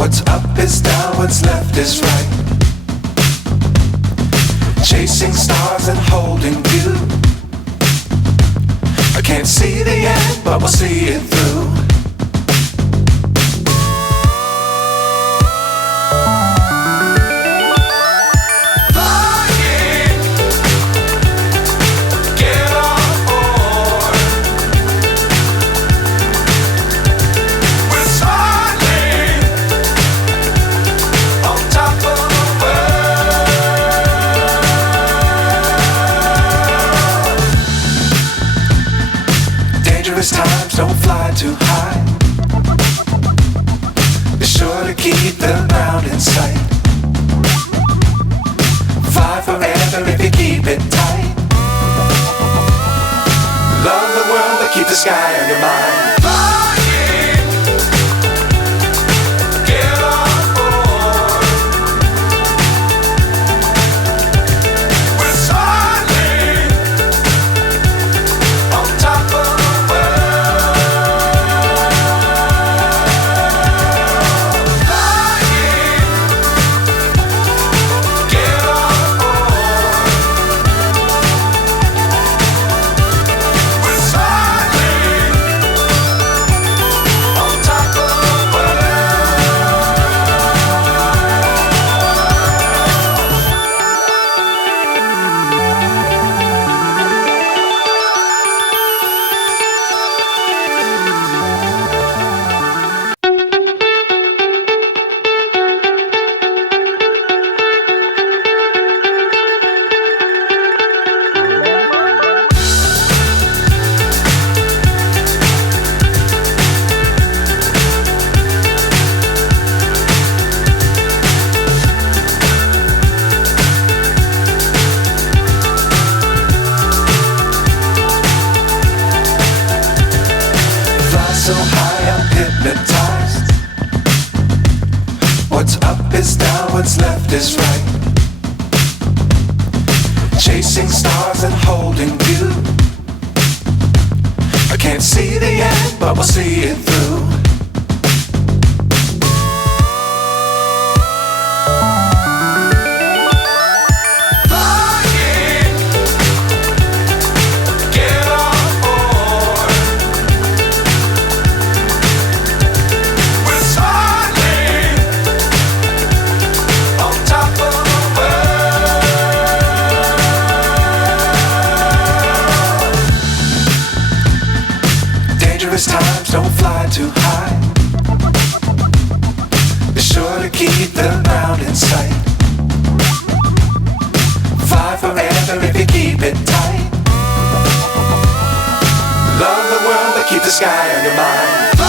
What's up is down, what's left is right. Chasing stars and holding you. I can't see the end, but we'll see it through. Times don't fly too high. Be sure to keep the ground in sight. Fly forever if you keep it tight. Love the world but keep the sky on your mind. So high I'm hypnotized. What's up is down, what's left is right. Chasing stars and holding you. I can't see the end, but we'll see it through. Times don't fly too high. Be sure to keep the ground in sight. Fly forever if you keep it tight. Love the world but keep the sky on your mind.